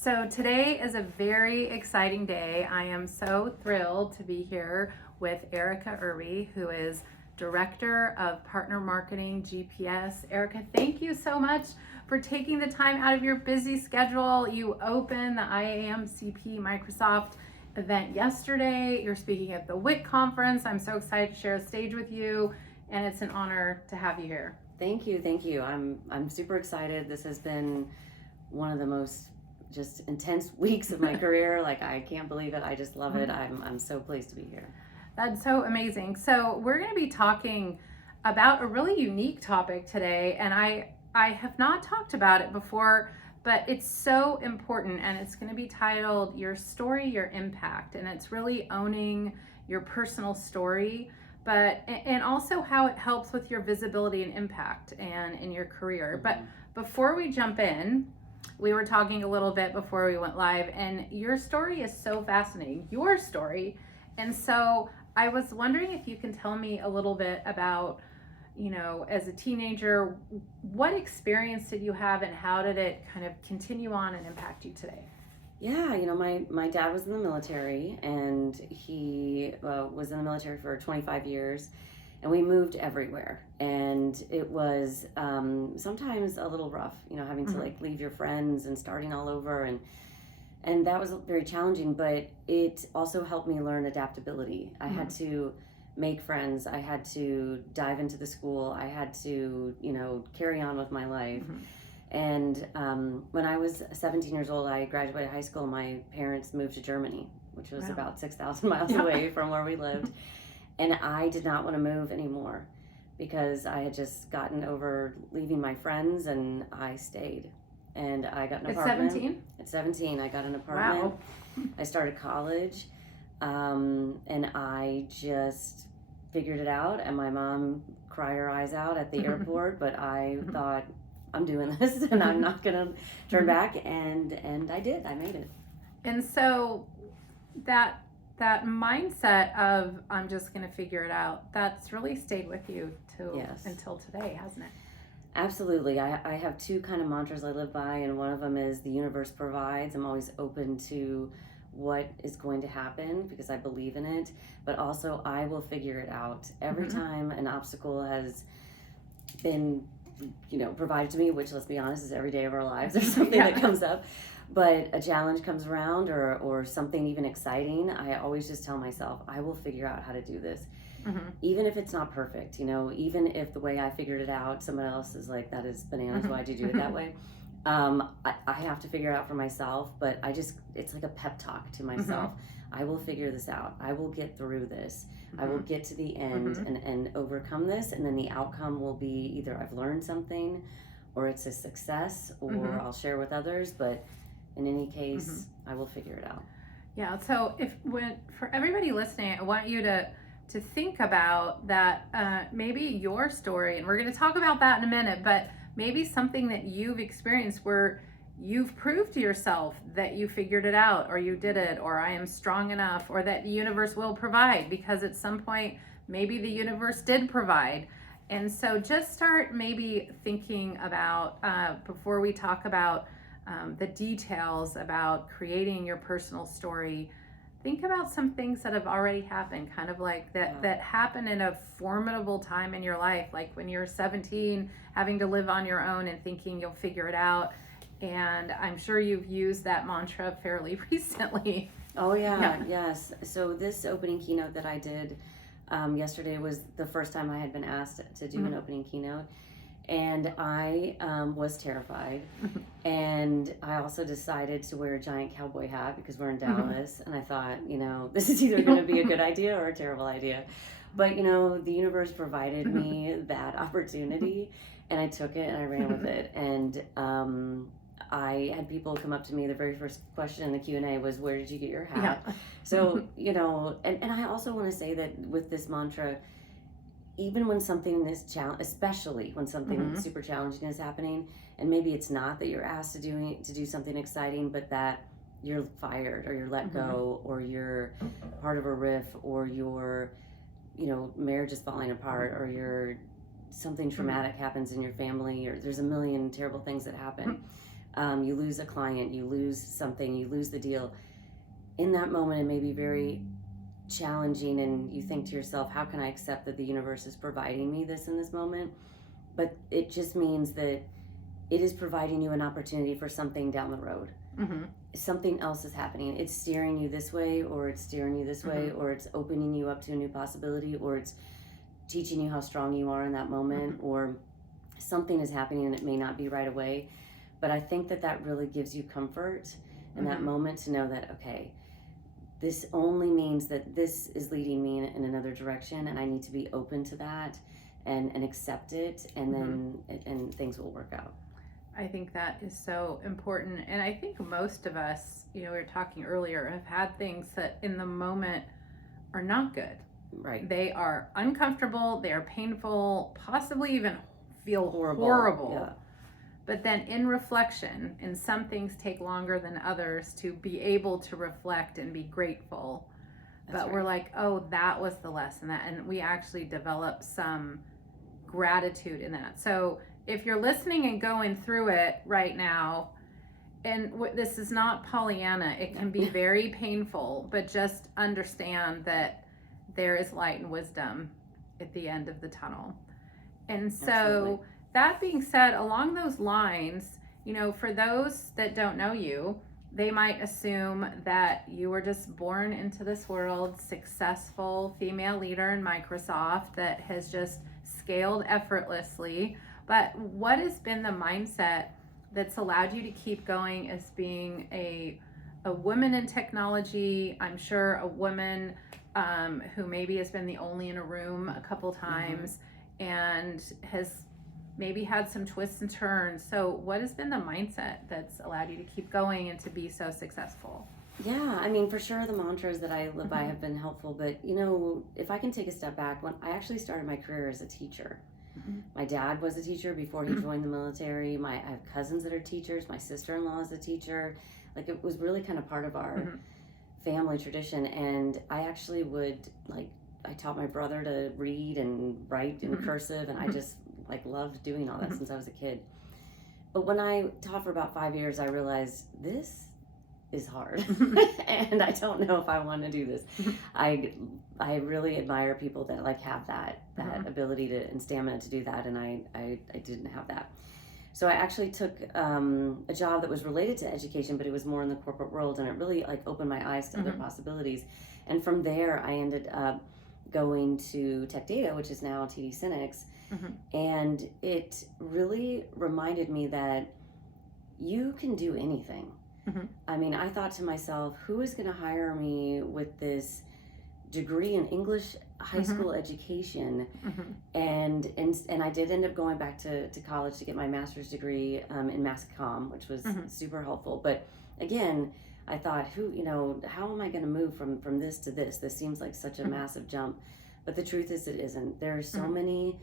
So today is a very exciting day. I am so thrilled to be here with Erika Irby, who is Director of Partner Marketing GPS. Erika, thank you so much for taking the time out of your busy schedule. You opened the IAMCP Microsoft event yesterday. You're speaking at the WIC conference. I'm so excited to share a stage with you, and it's an honor to have you here. Thank you. I'm super excited. This has been one of the most just intense weeks of my career. Like, I can't believe it. I just love it. I'm so pleased to be here. That's so amazing. So we're going to be talking about a really unique topic today, and I have not talked about it before, but it's so important, and it's going to be titled Your Story, Your Impact, and it's really owning your personal story, but and also how it helps with your visibility and impact and in your career. But before we jump in, we were talking a little bit before we went live, and your story is so fascinating, your story. And so I was wondering if you can tell me a little bit about, as a teenager, what experience did you have and how did it kind of continue on and impact you today? Yeah, my dad was in the military, and he was in the military for 25 years, and we moved everywhere. And it was sometimes a little rough, having to like leave your friends and starting all over. And that was very challenging, but it also helped me learn adaptability. I had to make friends. I had to dive into the school. I had to, carry on with my life. And when I was 17 years old, I graduated high school. My parents moved to Germany, which was about 6,000 miles away from where we lived. And I did not want to move anymore because I had just gotten over leaving my friends, and I stayed. And I got an apartment. 17? At 17, I got an apartment. Wow. I started college, and I just figured it out. And my mom cried her eyes out at the airport, but I thought, I'm doing this, and I'm not going to turn back. And I did. I made it. And so that mindset of I'm just going to figure it out, that's really stayed with you until today, hasn't it? Absolutely. I have two kind of mantras I live by, and one of them is the universe provides. I'm always open to what is going to happen because I believe in it, but also I will figure it out. Every time an obstacle has been, provided to me, which, let's be honest, is every day of our lives, there's something that comes up, but a challenge comes around or something even exciting, I always just tell myself, I will figure out how to do this. Even if it's not perfect, even if the way I figured it out, someone else is like, that is bananas, why'd you do it that way? I have to figure it out for myself, but it's like a pep talk to myself. I will figure this out. I will get through this. I will get to the end and overcome this, and then the outcome will be either I've learned something or it's a success or I'll share with others, but in any case, I will figure it out. Yeah, so for everybody listening, I want you to think about that, maybe your story, and we're going to talk about that in a minute, but maybe something that you've experienced where you've proved to yourself that you figured it out, or you did it, or I am strong enough, or that the universe will provide, because at some point maybe the universe did provide. And so just start maybe thinking about, before we talk about the details about creating your personal story, think about some things that have already happened, kind of like that happened in a formidable time in your life, like when you're 17, having to live on your own and thinking you'll figure it out. And I'm sure you've used that mantra fairly recently. Oh yeah. Yes. So this opening keynote that I did yesterday was the first time I had been asked to do an opening keynote. And I was terrified. And I also decided to wear a giant cowboy hat because we're in Dallas. And I thought, this is either going to be a good idea or a terrible idea. But, the universe provided me that opportunity, and I took it and I ran with it. And I had people come up to me. The very first question in the Q&A was, where did you get your hat? Yeah. So, and I also want to say that with this mantra, even when something is especially when something super challenging is happening, and maybe it's not that you're asked to do something exciting, but that you're fired or you're let go, or you're part of a riff, or your marriage is falling apart, or something traumatic happens in your family, or there's a million terrible things that happen. you lose a client, you lose something, you lose the deal. In that moment, it may be very challenging, and you think to yourself, how can I accept that the universe is providing me this in this moment? But it just means that it is providing you an opportunity for something down the road. Mm-hmm. Something else is happening. It's steering you this way, or it's steering you this way, or it's opening you up to a new possibility, or it's teaching you how strong you are in that moment, or something is happening and it may not be right away. But I think that really gives you comfort in that moment to know that, okay, this only means that this is leading me in another direction, and I need to be open to that and accept it, and then and things will work out. I think that is so important. And I think most of us, we were talking earlier, have had things that in the moment are not good. Right. They are uncomfortable, they are painful, possibly even feel horrible. Yeah. But then in reflection, and some things take longer than others to be able to reflect and be grateful. That's but right. We're like, oh, that was the lesson, and we actually develop some gratitude in that. So if you're listening and going through it right now, and this is not Pollyanna, it can be very painful, but just understand that there is light and wisdom at the end of the tunnel. And so Absolutely. That being said, along those lines, for those that don't know you, they might assume that you were just born into this world, successful female leader in Microsoft that has just scaled effortlessly. But what has been the mindset that's allowed you to keep going as being a woman in technology? I'm sure a woman who maybe has been the only in a room a couple times and has maybe had some twists and turns. So what has been the mindset that's allowed you to keep going and to be so successful? Yeah, I mean, for sure the mantras that I live by have been helpful, but if I can take a step back, when I actually started my career as a teacher, my dad was a teacher before he joined the military. I have cousins that are teachers. My sister-in-law is a teacher. Like, it was really kind of part of our family tradition. And I actually I taught my brother to read and write in cursive, and I just loved doing all that since I was a kid. But when I taught for about 5 years, I realized this is hard and I don't know if I want to do this. I really admire people that have that ability to and stamina to do that, and I didn't have that. So I actually took a job that was related to education, but it was more in the corporate world, and it really opened my eyes to other possibilities. And from there I ended up going to Tech Data, which is now TD SYNNEX. And it really reminded me that you can do anything. I mean, I thought to myself, who is going to hire me with this degree in English high school education? And I did end up going back to college to get my master's degree in mass comm, which was super helpful. But again, I thought, how am I going to move from this to this? This seems like such a massive jump. But the truth is, it isn't. There are so many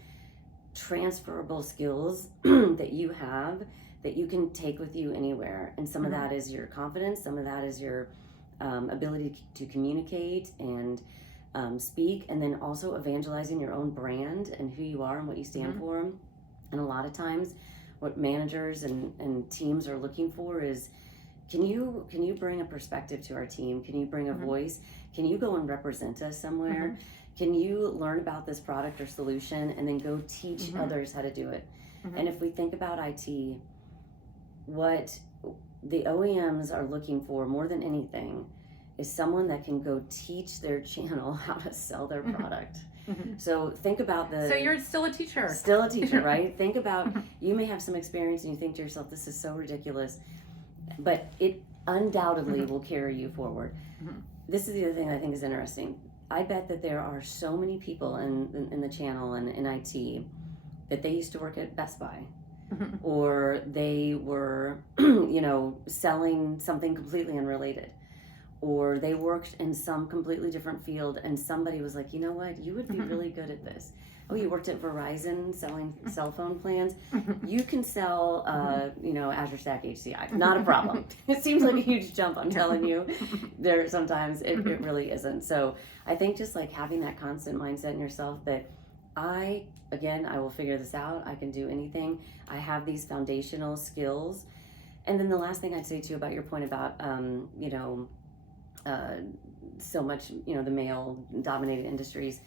transferable skills that you have that you can take with you anywhere. And some of that is your confidence, some of that is your ability to communicate and speak, and then also evangelizing your own brand and who you are and what you stand for. And a lot of times what managers and teams are looking for is, can you bring a perspective to our team? Can you bring a voice? Can you go and represent us somewhere? Can you learn about this product or solution and then go teach others how to do it? And if we think about IT, what the OEMs are looking for more than anything is someone that can go teach their channel how to sell their product. So think about So you're still a teacher. Still a teacher, right? Think about, you may have some experience and you think to yourself, this is so ridiculous, but it undoubtedly will carry you forward. This is the other thing I think is interesting. I bet that there are so many people in the channel and in IT that they used to work at Best Buy, or they were, selling something completely unrelated, or they worked in some completely different field, and somebody was like, you know what, you would be really good at this. Oh, you worked at Verizon selling cell phone plans. You can sell, Azure Stack HCI. Not a problem. It seems like a huge jump, I'm telling you. There sometimes it really isn't. So I think just having that constant mindset in yourself that I will figure this out. I can do anything. I have these foundational skills And then the last thing I'd say too about your point about, you know, so much, you know, the male dominated industries,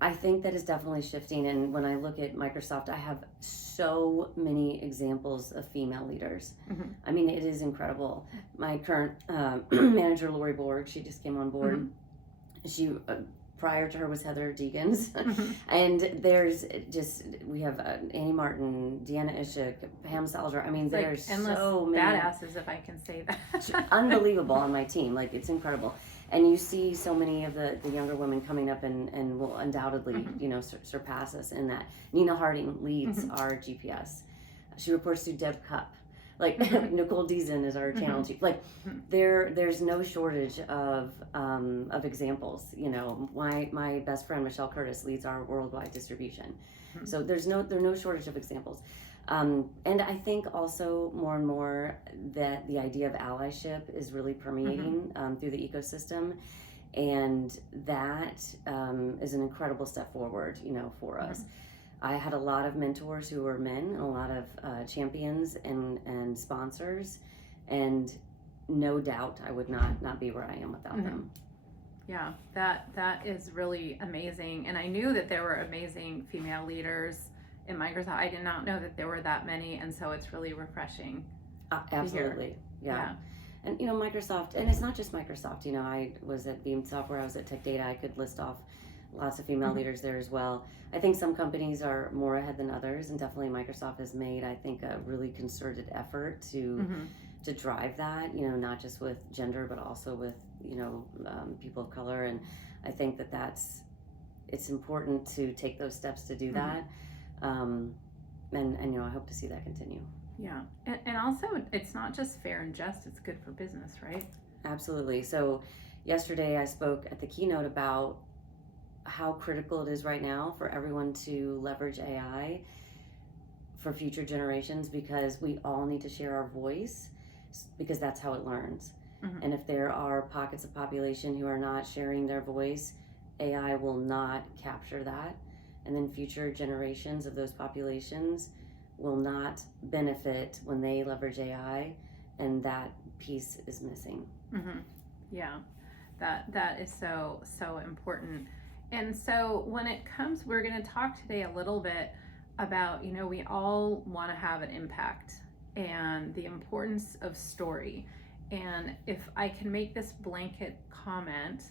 I think that is definitely shifting. And when I look at Microsoft, I have so many examples of female leaders. Mm-hmm. I mean, it is incredible. My current manager, Lori Borg, she just came on board. Mm-hmm. She, prior to her was Heather Deegans. Mm-hmm. And there's just, we have Annie Martin, Deanna Ishik, Pam Salzer. I mean, It's there's like endless so many. badasses, if I can say that. Unbelievable on my team. Like, it's incredible. And you see so many of the younger women coming up and will undoubtedly, Mm-hmm. you know, surpass us in that. Nina Harding leads Mm-hmm. our GPS. She reports to Deb Cupp. Like, Nicole Deason is our channel chief. Like, there's no shortage of examples. You know, my best friend Michelle Curtis leads our worldwide distribution. So there's no shortage of examples. And I think also more and more that the idea of allyship is really permeating through the ecosystem, and that is an incredible step forward, you know, for us. I had a lot of mentors who were men, and a lot of champions and sponsors, and no doubt I would not be where I am without them. Yeah, that is really amazing. And I knew that there were amazing female leaders in Microsoft. I did not know that there were that many, and so it's really refreshing. Absolutely, yeah. And you know, Microsoft, and it's not just Microsoft. You know, I was at Beam Software, I was at Tech Data. I could list off lots of female leaders there as well. I think some companies are more ahead than others, and definitely Microsoft has made, I think, a really concerted effort to drive that. You know, not just with gender, but also with, you know, people of color. And I think that it's important to take those steps to do that. And you know, I hope to see that continue. Yeah, and also it's not just fair and just, it's good for business, right? Absolutely. So yesterday I spoke at the keynote about how critical it is right now for everyone to leverage AI for future generations, because we all need to share our voice, because that's how it learns. And if there are pockets of population who are not sharing their voice, AI will not capture that. And then future generations of those populations will not benefit when they leverage AI, and that piece is missing. Yeah, that is so important. And so when it comes, we're going to talk today a little bit about, you know, we all want to have an impact and the importance of story. And if I can make this blanket comment,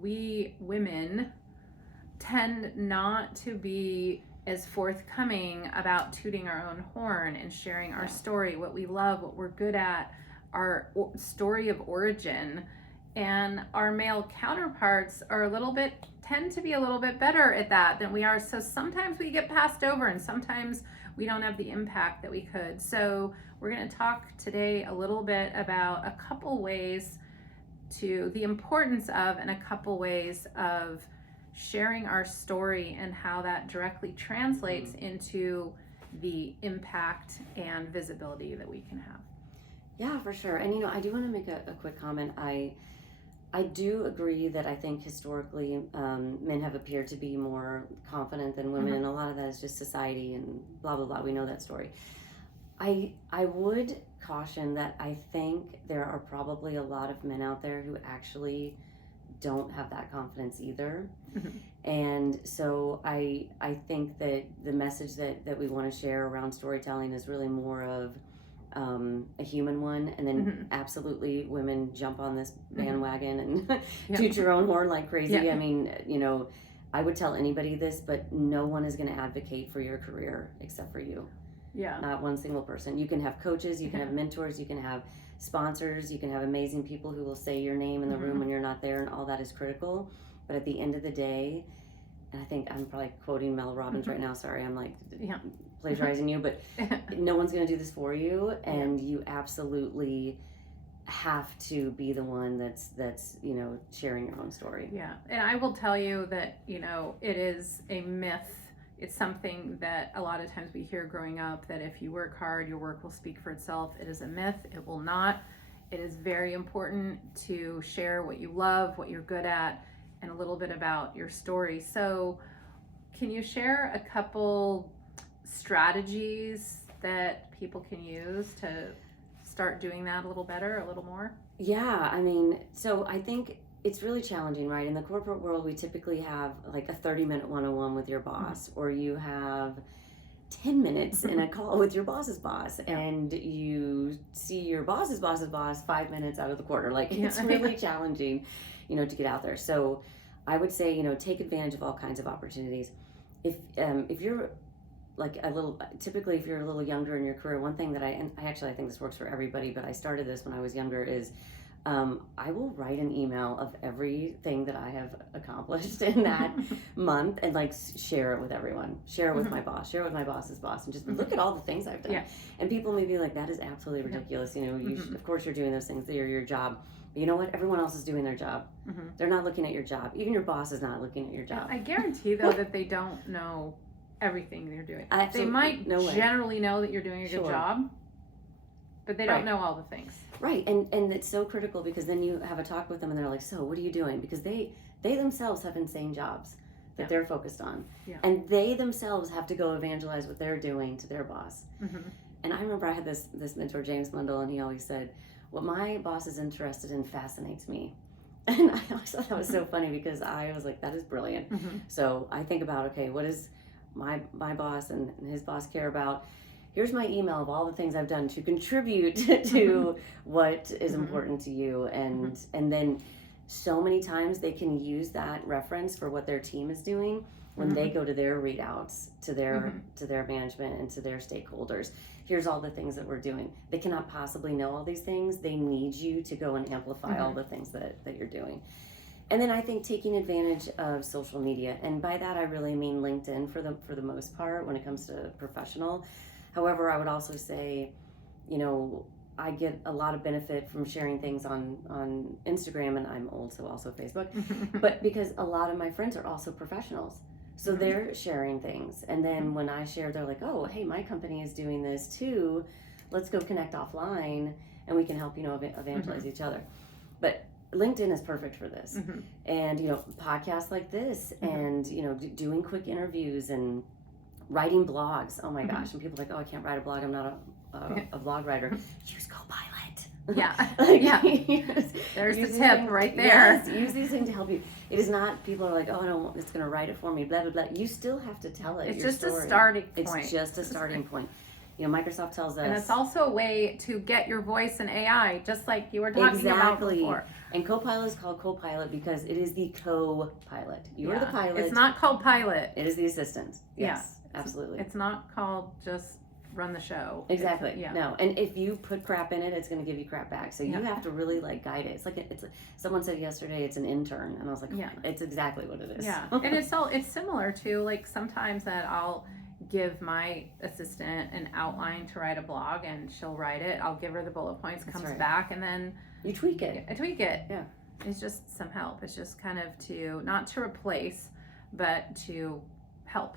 we women tend not to be as forthcoming about tooting our own horn and sharing our story, what we love, what we're good at, our story of origin. And our male counterparts are tend to be a little bit better at that than we are. So sometimes we get passed over, and sometimes we don't have the impact that we could. So we're going to talk today a little bit about a couple ways to the importance of, and a couple ways of sharing our story and how that directly translates into the impact and visibility that we can have. Yeah, for sure. And you know, I do want to make a quick comment. I do agree that I think historically men have appeared to be more confident than women, and a lot of that is just society and blah blah blah. We know that story. I would caution that I think there are probably a lot of men out there who actually don't have that confidence either. And so I think that the message that we want to share around storytelling is really more of a human one, and then absolutely women jump on this bandwagon and toot your own horn like crazy. I mean, you know, I would tell anybody this, but no one is going to advocate for your career except for you. Not one single person. You can have coaches, you can have mentors, you can have sponsors, you can have amazing people who will say your name in the room when you're not there, and all that is critical. But at the end of the day, and I think I'm probably quoting Mel Robbins right now, sorry, I'm like plagiarizing you, but no one's going to do this for you, and you absolutely have to be the one that's you know, sharing your own story. And I will tell you that, you know, it is a myth. It's something that a lot of times we hear growing up, that if you work hard, your work will speak for itself. It is a myth. It will not. It is very important to share what you love, what you're good at, and a little bit about your story. So can you share a couple strategies that people can use to start doing that a little better, a little more? Yeah, I mean, so I think it's really challenging, right? In the corporate world, we typically have like a 30-minute one-on-one with your boss, or you have 10 minutes in a call with your boss's boss, and you see your boss's boss 5 minutes out of the quarter. Like, it's really challenging, to get out there. So I would say, take advantage of all kinds of opportunities. If you're like typically if you're a little younger in your career, one thing that I think this works for everybody, but I started this when I was younger, is I will write an email of everything that I have accomplished in that month, and like share it with everyone. Share it with my boss. Share it with my boss's boss, and just look at all the things I've done. Yeah. And people may be like, "That is absolutely ridiculous." Of course you're doing those things. They're your job. But you know what? Everyone else is doing their job. They're not looking at your job. Even your boss is not looking at your job. I guarantee though that they don't know everything you're doing. Absolutely. They might generally know that you're doing a good job, but they don't know all the things. Right, and it's so critical, because then you have a talk with them and they're like, so what are you doing? Because they themselves have insane jobs that they're focused on. Yeah. And they themselves have to go evangelize what they're doing to their boss. And I remember I had this mentor, James Mundell, and he always said, what my boss is interested in fascinates me. And I always thought that was so funny, because I was like, that is brilliant. So I think about, okay, what does my boss and his boss care about? Here's my email of all the things I've done to contribute to what is important to you. And then so many times they can use that reference for what their team is doing when they go to their readouts to their management and to their stakeholders. Here's all the things that we're doing. They cannot possibly know all these things. They need you to go and amplify all the things that you're doing. And then I think taking advantage of social media, and by that I really mean LinkedIn for the most part when it comes to professional. However, I would also say, I get a lot of benefit from sharing things on Instagram, and I'm old, so also Facebook, but because a lot of my friends are also professionals. So they're sharing things. And then when I share, they're like, oh, hey, my company is doing this too. Let's go connect offline and we can help, evangelize each other. But LinkedIn is perfect for this. And, podcasts like this and, doing quick interviews and writing blogs. Oh my gosh. And people are like, oh, I can't write a blog. I'm not a blog writer. Use Copilot. Yeah. There's the tip right there. Yes, use these things to help you. It is not, people are like, oh, no, it's going to write it for me, blah, blah, blah. You still have to tell it. It's your just story. A starting point. It's just a starting point. Microsoft tells us. And it's also a way to get your voice in AI, just like you were talking about before. And Copilot is called Copilot because it is the co-pilot. You are the pilot. It's not called pilot. It is the assistant. Yes, absolutely. It's not called just run the show. Exactly. No. And if you put crap in it, it's going to give you crap back. So you have to really guide it. It's someone said yesterday it's an intern, and I was like, it's exactly what it is. Yeah. And it's similar to sometimes that I'll give my assistant an outline to write a blog, and she'll write it. I'll give her the bullet points, comes back, and then you tweak it. I tweak it. Yeah. It's just some help. It's just kind of not to replace, but to help.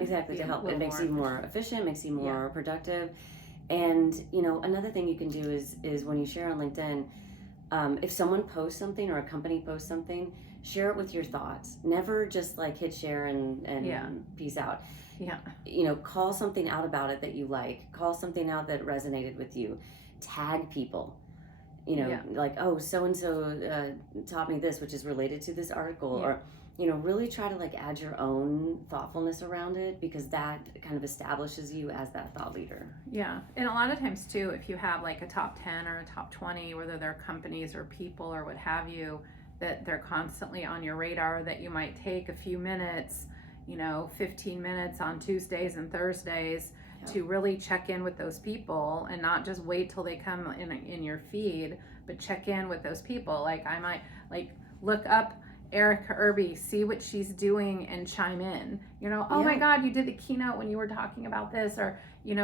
Exactly, to help. It makes you more efficient, makes you more productive. And another thing you can do is when you share on LinkedIn, if someone posts something or a company posts something, share it with your thoughts. Never just hit share and peace out. Yeah. Call something out about it that you like. Call something out that resonated with you. Tag people. Oh, so and so taught me this, which is related to this article, or really try to add your own thoughtfulness around it, because that kind of establishes you as that thought leader. Yeah. And a lot of times too, if you have a top 10 or a top 20, whether they're companies or people or what have you, that they're constantly on your radar, that you might take a few minutes, 15 minutes on Tuesdays and Thursdays to really check in with those people, and not just wait till they come in your feed, but check in with those people. I might look up Erika Irby, see what she's doing and chime in. Oh my God, you did the keynote when you were talking about this, or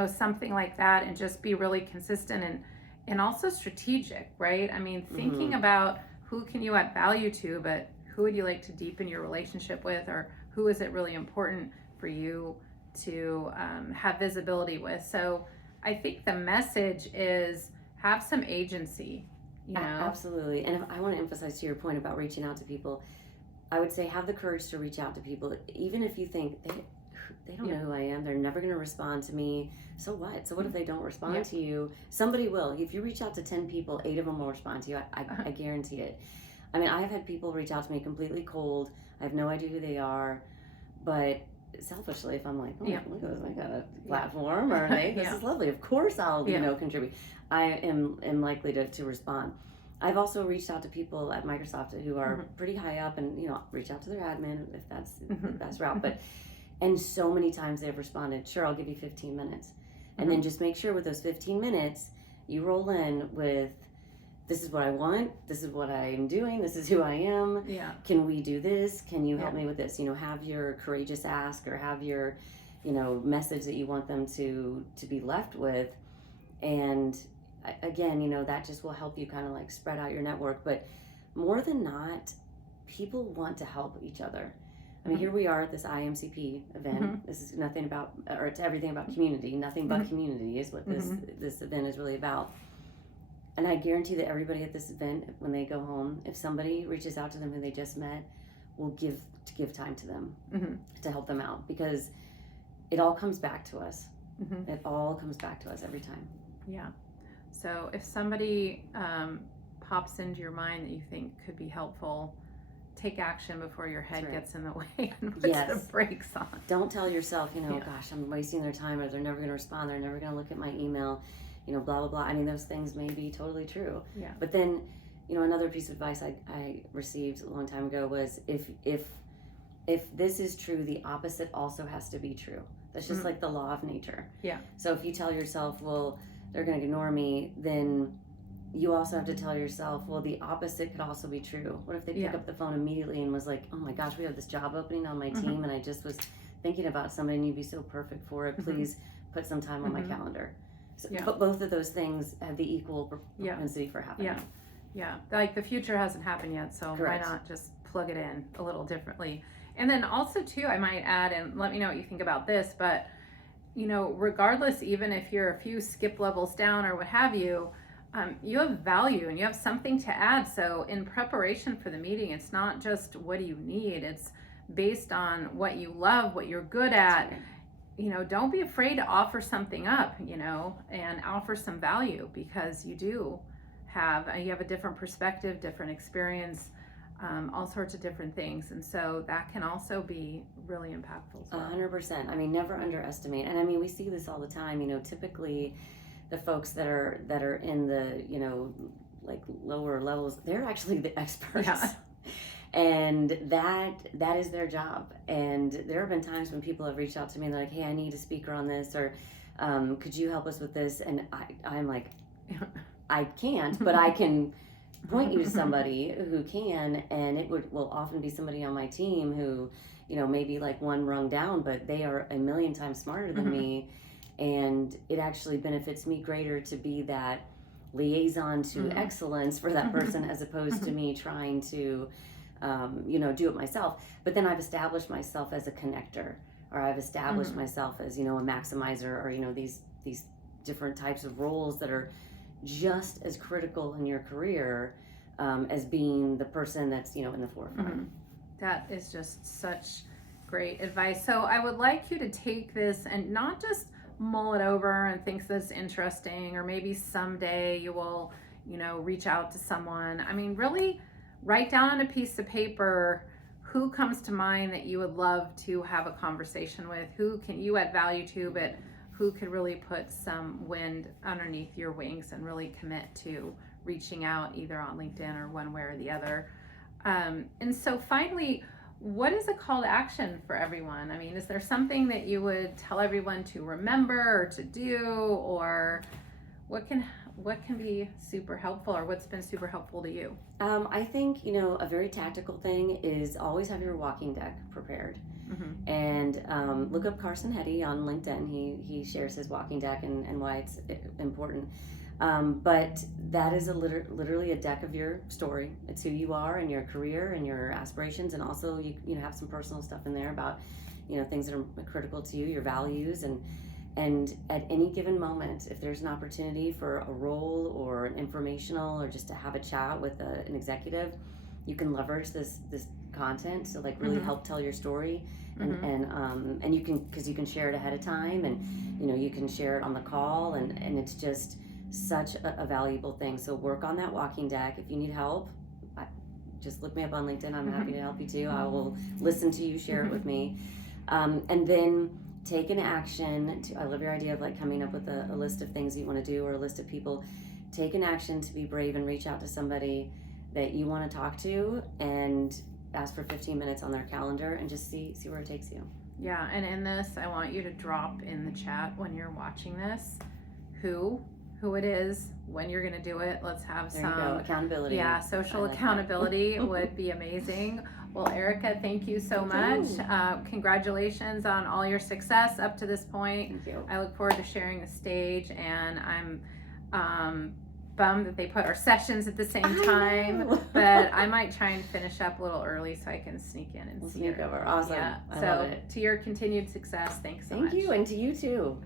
something like that, and just be really consistent and also strategic, right? I mean, thinking about who can you add value to, but who would you like to deepen your relationship with, or who is it really important for you to have visibility with. So I think the message is have some agency. Absolutely. And if I want to emphasize to your point about reaching out to people, I would say have the courage to reach out to people, even if you think they don't know who I am. They're never going to respond to me. So what? So what if they don't respond Yeah. to you? Somebody will. If you reach out to 10 people, 8 of them will respond to you. I guarantee it. I mean, I've had people reach out to me completely cold. I have no idea who they are. But selfishly, if I'm like, oh, look at this, I got a platform, or hey, this is lovely. Of course I'll, contribute. I am likely to respond. I've also reached out to people at Microsoft who are pretty high up, and reach out to their admin if that's the best route. But and so many times they've responded, sure, I'll give you 15 minutes. And then just make sure with those 15 minutes, you roll in with, this is what I want, this is what I'm doing, this is who I am. Yeah. Can we do this? Can you help me with this? Have your courageous ask, or have your, message that you want them to be left with. And again, that just will help you kind of like spread out your network. But more than not, people want to help each other. I mean, here we are at this IMCP event. This is nothing about, or it's everything about community. Nothing but community is what this event is really about. And I guarantee that everybody at this event, when they go home, if somebody reaches out to them who they just met, will give time to them to help them out, because it all comes back to us. It all comes back to us every time. Yeah. So if somebody pops into your mind that you think could be helpful, take action before your head gets in the way and puts the brakes on. Don't tell yourself, gosh, I'm wasting their time, or they're never going to respond, they're never going to look at my email, blah, blah, blah. I mean, those things may be totally true. Yeah. But then, another piece of advice I received a long time ago was, if this is true, the opposite also has to be true. That's just like the law of nature. Yeah. So if you tell yourself, well, they're going to ignore me, then you also have to tell yourself, well, the opposite could also be true. What if they pick up the phone immediately and was like, oh my gosh, we have this job opening on my team, and I just was thinking about somebody, and you'd be so perfect for it. Please put some time on my calendar. So, but both of those things have the equal propensity for happening. Yeah. Like the future hasn't happened yet, so why not just plug it in a little differently? And then also too, I might add, and let me know what you think about this, but regardless, even if you're a few skip levels down or what have you, you have value and you have something to add. So in preparation for the meeting, it's not just what do you need, it's based on what you love, what you're good at. Don't be afraid to offer something up, and offer some value, because you have a different perspective, different experience, all sorts of different things. And so that can also be really impactful as well. 100%. I mean, never underestimate. And I mean, we see this all the time, typically the folks that are in the, like lower levels, they're actually the experts. Yeah. And that is their job. And there have been times when people have reached out to me and they're like, hey, I need a speaker on this, or could you help us with this? And I'm like, I can't, but I can point you to somebody who can, and it will often be somebody on my team who, maybe like one rung down, but they are a million times smarter than me. And it actually benefits me greater to be that liaison to excellence for that person, as opposed to me trying to, do it myself. But then I've established myself as a connector, or I've established myself as, a maximizer, or, these different types of roles that are just as critical in your career as being the person that's, in the forefront. That is just such great advice. So I would like you to take this and not just mull it over and think this is interesting, or maybe someday you will, reach out to someone. I mean, really write down on a piece of paper who comes to mind that you would love to have a conversation with, who can you add value to, but who could really put some wind underneath your wings and really commit to reaching out either on LinkedIn or one way or the other. And so finally, what is a call to action for everyone? I mean, is there something that you would tell everyone to remember or to do, or what can be super helpful, or what's been super helpful to you? I think, a very tactical thing is always have your walking deck prepared. And look up Carson Hetty on LinkedIn. He shares his walking deck and why it's important. But that is literally a deck of your story. It's who you are and your career and your aspirations, and also you have some personal stuff in there about things that are critical to you, your values, and at any given moment, if there's an opportunity for a role or an informational, or just to have a chat with an executive, you can leverage this content to like really help tell your story, and you can share it ahead of time, and you can share it on the call, and it's just such a valuable thing. So work on that walking deck. If you need help, just look me up on LinkedIn. I'm happy to help you too. I will listen to you, share it with me, and then take an action. I love your idea of like coming up with a list of things you want to do or a list of people. Take an action to be brave and reach out to somebody that you want to talk to and ask for 15 minutes on their calendar and just see where it takes you. Yeah, and in this, I want you to drop in the chat when you're watching this who it is, when you're going to do it. Let's have There you go. Accountability. Yeah, social accountability would be amazing. Well, Erika, thank you so much. Congratulations on all your success up to this point. Thank you. I look forward to sharing the stage, and I'm bummed that they put our sessions at the same time, but I might try and finish up a little early so I can sneak in and see Sneak over. Awesome. Yeah. I So love it. to your continued success, thanks so much. Thank you, and to you too.